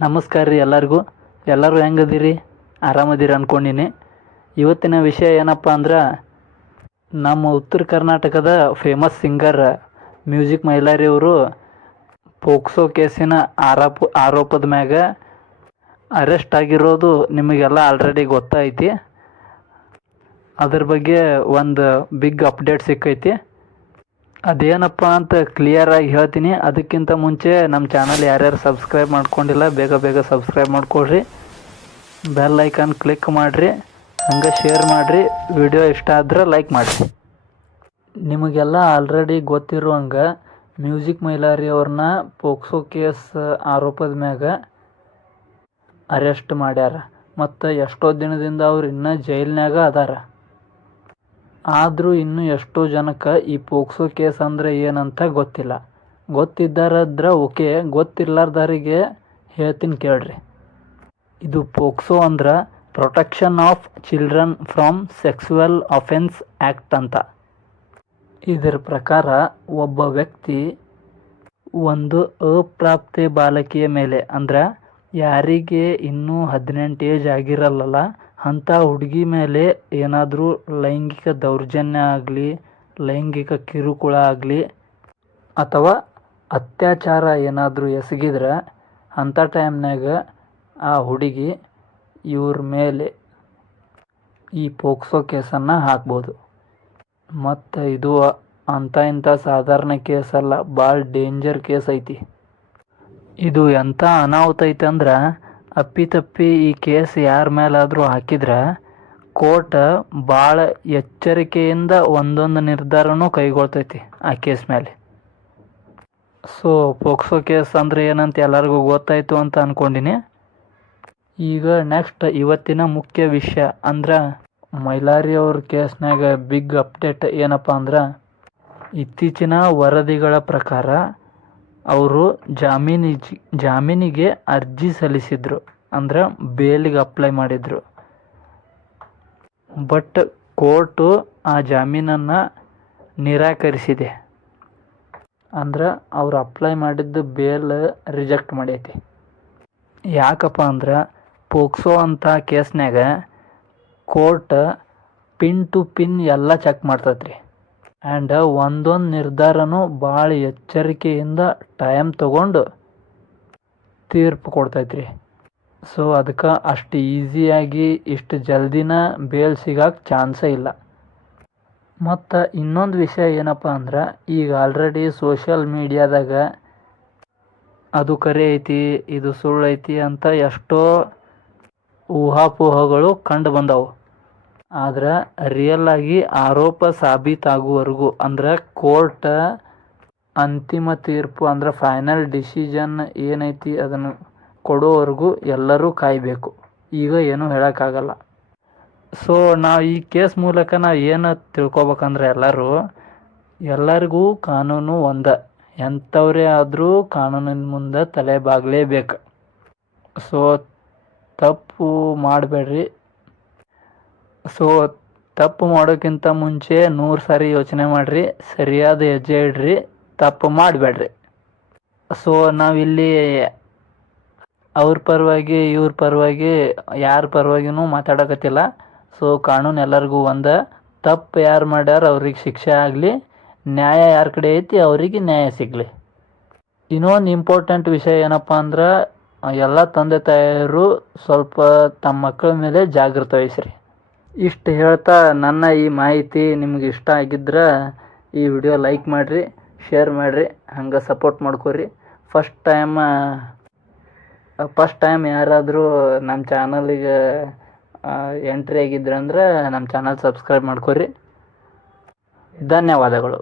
ನಮಸ್ಕಾರ ರೀ ಎಲ್ಲರಿಗೂ. ಎಲ್ಲರೂ ಹೆಂಗದಿರಿ? ಆರಾಮದಿರಿ ಅಂದ್ಕೊಂಡಿನಿ. ಇವತ್ತಿನ ವಿಷಯ ಏನಪ್ಪ ಅಂದ್ರೆ, ನಮ್ಮ ಉತ್ತರ ಕರ್ನಾಟಕದ ಫೇಮಸ್ ಸಿಂಗರ್ ಮ್ಯೂಸಿಕ್ ಮೈಲಾರಿ ಅವರು ಪೋಕ್ಸೋ ಕೇಸಿನ ಆರೋಪದ ಮ್ಯಾಗ ಅರೆಸ್ಟ್ ಆಗಿರೋದು ನಿಮಗೆಲ್ಲ ಆಲ್ರೆಡಿ ಗೊತ್ತೈತಿ. ಅದ್ರ ಬಗ್ಗೆ ಒಂದು ಬಿಗ್ ಅಪ್ಡೇಟ್ ಸಿಕ್ಕೈತಿ. ಅದೇನಪ್ಪ ಅಂತ ಕ್ಲಿಯರಾಗಿ ಹೇಳ್ತೀನಿ. ಅದಕ್ಕಿಂತ ಮುಂಚೆ ನಮ್ಮ ಚಾನಲ್ ಯಾರ್ಯಾರು ಸಬ್ಸ್ಕ್ರೈಬ್ ಮಾಡ್ಕೊಂಡಿಲ್ಲ ಬೇಗ ಸಬ್ಸ್ಕ್ರೈಬ್ ಮಾಡ್ಕೊಳ್ರಿ. ಬೆಲ್ ಐಕಾನ್ ಕ್ಲಿಕ್ ಮಾಡಿರಿ, ಹಂಗೆ ಶೇರ್ ಮಾಡಿರಿ. ವಿಡಿಯೋ ಇಷ್ಟ ಆದ್ರೆ ಲೈಕ್ ಮಾಡಿರಿ. ನಿಮಗೆಲ್ಲ ಆಲ್ರೆಡಿ ಗೊತ್ತಿರುವಂಗೆ ಮ್ಯೂಸಿಕ್ ಮೈಲಾರಿ ಅವ್ರನ್ನ ಪೋಕ್ಸೋ ಕೇಸ್ ಆರೋಪದ ಮ್ಯಾಗ ಅರೆಸ್ಟ್ ಮಾಡ್ಯಾರ. ಮತ್ತು ಎಷ್ಟೋ ದಿನದಿಂದ ಅವ್ರು ಇನ್ನೂ ಜೈಲ್ನಾಗ ಅದಾರ. ಆದರೂ ಇನ್ನೂ ಎಷ್ಟೋ ಜನಕ್ಕೆ ಈ ಪೋಕ್ಸೋ ಕೇಸ್ ಅಂದರೆ ಏನಂತ ಗೊತ್ತಿಲ್ಲ. ಗೊತ್ತಿದ್ದಾರದ್ರೆ ಓಕೆ, ಗೊತ್ತಿರ್ಲಾರ್ದವರಿಗೆ ಹೇಳ್ತೀನಿ ಕೇಳ್ರಿ. ಇದು ಪೋಕ್ಸೋ ಅಂದ್ರೆ protection of children from sexual offence act ಅಂತ. ಇದರ ಪ್ರಕಾರ ಒಬ್ಬ ವ್ಯಕ್ತಿ ಒಂದು ಅಪ್ರಾಪ್ತೆ ಬಾಲಕಿಯ ಮೇಲೆ, ಅಂದ್ರೆ ಯಾರಿಗೆ ಇನ್ನೂ 18 ಏಜ್ ಆಗಿರಲ್ಲ ಅಂಥ ಹುಡುಗಿ ಮೇಲೆ ಏನಾದರೂ ಲೈಂಗಿಕ ದೌರ್ಜನ್ಯ ಆಗಲಿ, ಲೈಂಗಿಕ ಕಿರುಕುಳ ಆಗಲಿ ಅಥವಾ ಅತ್ಯಾಚಾರ ಏನಾದರೂ ಎಸಗಿದ್ರೆ ಅಂಥ ಟೈಮ್ನಾಗ ಆ ಹುಡುಗಿ ಇವ್ರ ಮೇಲೆ ಈ ಪೋಕ್ಸೋ ಕೇಸನ್ನು ಹಾಕ್ಬೋದು. ಮತ್ತು ಇದು ಇಂಥ ಸಾಧಾರಣ ಕೇಸ್ ಅಲ್ಲ, ಭಾಳ ಡೇಂಜರ್ ಕೇಸ್ ಐತಿ. ಇದು ಎಂಥ ಅನಾಹುತ ಐತೆ ಅಂದ್ರೆ, ಅಪ್ಪಿತಪ್ಪಿ ಈ ಕೇಸ್ ಯಾರ ಮೇಲಾದರೂ ಹಾಕಿದ್ರೆ ಕೋರ್ಟ್ ಭಾಳ ಎಚ್ಚರಿಕೆಯಿಂದ ಒಂದೊಂದು ನಿರ್ಧಾರನೂ ಕೈಗೊಳ್ತೈತಿ ಆ ಕೇಸ್ ಮೇಲೆ. ಸೊ ಪೋಕ್ಸೋ ಕೇಸ್ ಅಂದರೆ ಏನಂತ ಎಲ್ಲರಿಗೂ ಗೊತ್ತಾಯಿತು ಅಂತ ಅಂದ್ಕೊಂಡಿನಿ. ಈಗ ನೆಕ್ಸ್ಟ್ ಇವತ್ತಿನ ಮುಖ್ಯ ವಿಷಯ ಅಂದ್ರೆ, ಮೈಲಾರಿ ಅವ್ರ ಕೇಸ್ನಾಗ ಬಿಗ್ ಅಪ್ಡೇಟ್ ಏನಪ್ಪ ಅಂದ್ರೆ, ಇತ್ತೀಚಿನ ವರದಿಗಳ ಪ್ರಕಾರ ಅವರು ಜಾಮೀನಿಗೆ ಅರ್ಜಿ ಸಲ್ಲಿಸಿದ್ರು, ಅಂದ್ರೆ ಬೇಲಿಗೆ ಅಪ್ಲೈ ಮಾಡಿದರು. ಬಟ್ ಕೋರ್ಟು ಆ ಜಾಮೀನನ್ನು ನಿರಾಕರಿಸಿದೆ. ಅಂದ್ರೆ ಅವ್ರು ಅಪ್ಲೈ ಮಾಡಿದ್ದು ಬೇಲ್ ರಿಜೆಕ್ಟ್ ಮಾಡೈತಿ. ಯಾಕಪ್ಪ ಅಂದ್ರೆ ಪೋಕ್ಸೋ ಅಂತ ಕೇಸ್ನಾಗ ಕೋರ್ಟ್ ಪಿನ್ ಟು ಪಿನ್ ಎಲ್ಲ ಚೆಕ್ ಮಾಡ್ತೈತ್ರಿ. ಆ್ಯಂಡ್ ಒಂದೊಂದು ನಿರ್ಧಾರನೂ ಭಾಳ ಎಚ್ಚರಿಕೆಯಿಂದ ಟೈಮ್ ತೊಗೊಂಡು ತೀರ್ಪು ಕೊಡ್ತೈತ್ರಿ. ಸೊ ಅದಕ್ಕೆ ಅಷ್ಟು ಈಸಿಯಾಗಿ ಇಷ್ಟು ಜಲ್ದಿನ ಬೇಲ್ ಸಿಗೋಕ್ಕೆ ಚಾನ್ಸೇ ಇಲ್ಲ. ಮತ್ತು ಇನ್ನೊಂದು ವಿಷಯ ಏನಪ್ಪ ಅಂದ್ರೆ, ಈಗ ಆಲ್ರೆಡಿ ಸೋಷಿಯಲ್ ಮೀಡಿಯಾದಾಗ ಅದು ಕರೆ ಐತಿ, ಇದು ಸುಳ್ಳು ಐತಿ ಅಂತ ಎಷ್ಟೋ ಊಹಾಪೋಹಗಳು ಕಂಡು ಬಂದವು. ಆದ್ರೆ ರಿಯಲ್ಲಾಗಿ ಆರೋಪ ಸಾಬೀತಾಗುವವರೆಗೂ, ಅಂದ್ರೆ ಕೋರ್ಟ್ ಅಂತಿಮ ತೀರ್ಪು ಅಂದ್ರೆ ಫೈನಲ್ ಡಿಸಿಷನ್ ಏನೈತಿ ಅದನ್ನು ಕೊಡೋವರೆಗೂ ಎಲ್ಲರೂ ಕಾಯಬೇಕು. ಈಗ ಏನೂ ಹೇಳೋಕ್ಕಾಗಲ್ಲ. ಸೊ ನಾವು ಈ ಕೇಸ್ ಮೂಲಕ ನಾವು ಏನು ತಿಳ್ಕೊಬೇಕಂದ್ರೆ, ಎಲ್ಲರಿಗೂ ಕಾನೂನು ಒಂದೇ. ಎಂಥವ್ರೇ ಆದರೂ ಕಾನೂನಿನ ಮುಂದೆ ತಲೆ ಬಾಗಲೇಬೇಕು. ಸೊ ತಪ್ಪು ಮಾಡಬೇಡ್ರಿ. ಸೊ ತಪ್ಪು ಮಾಡೋಕ್ಕಿಂತ ಮುಂಚೆ 100 ಸಾರಿ ಯೋಚನೆ ಮಾಡಿರಿ, ಸರಿಯಾದ ಹೆಜ್ಜೆ ಇಡ್ರಿ, ತಪ್ಪು ಮಾಡಬೇಡ್ರಿ. ಸೊ ನಾವಿಲ್ಲಿ ಅವ್ರ ಪರವಾಗಿ ಇವ್ರ ಪರವಾಗಿ ಯಾರ ಪರವಾಗಿನೂ ಮಾತಾಡೋಕತ್ತಿಲ್ಲ. ಸೊ ಕಾನೂನು ಎಲ್ಲರಿಗೂ ಒಂದೇ. ತಪ್ಪು ಯಾರು ಮಾಡ್ಯಾರ ಅವ್ರಿಗೆ ಶಿಕ್ಷೆ ಆಗಲಿ, ನ್ಯಾಯ ಯಾರ ಕಡೆ ಐತಿ ಅವರಿಗೆ ನ್ಯಾಯ ಸಿಗಲಿ. ಇನ್ನೊಂದು ಇಂಪಾರ್ಟೆಂಟ್ ವಿಷಯ ಏನಪ್ಪ ಅಂದ್ರೆ, ಎಲ್ಲ ತಂದೆ ತಾಯಿಯರು ಸ್ವಲ್ಪ ತಮ್ಮ ಮಕ್ಕಳ ಮೇಲೆ ಜಾಗೃತೆ ವಹಿಸ್ರಿ. ಇಷ್ಟು ಹೇಳ್ತಾ ನನ್ನ ಈ ಮಾಹಿತಿ ನಿಮ್ಗೆ ಇಷ್ಟ ಆಗಿದ್ರೆ ಈ ವಿಡಿಯೋ ಲೈಕ್ ಮಾಡಿರಿ, ಶೇರ್ ಮಾಡಿರಿ, ಹಂಗೆ ಸಪೋರ್ಟ್ ಮಾಡ್ಕೊರಿ. ಫಸ್ಟ್ ಟೈಮ್ ಯಾರಾದರೂ ನಮ್ಮ ಚಾನಲಿಗೆ ಎಂಟ್ರಿ ಆಗಿದ್ರಂದ್ರೆ ನಮ್ಮ ಚಾನಲ್ ಸಬ್ಸ್ಕ್ರೈಬ್ ಮಾಡ್ಕೊರಿ. ಧನ್ಯವಾದಗಳು.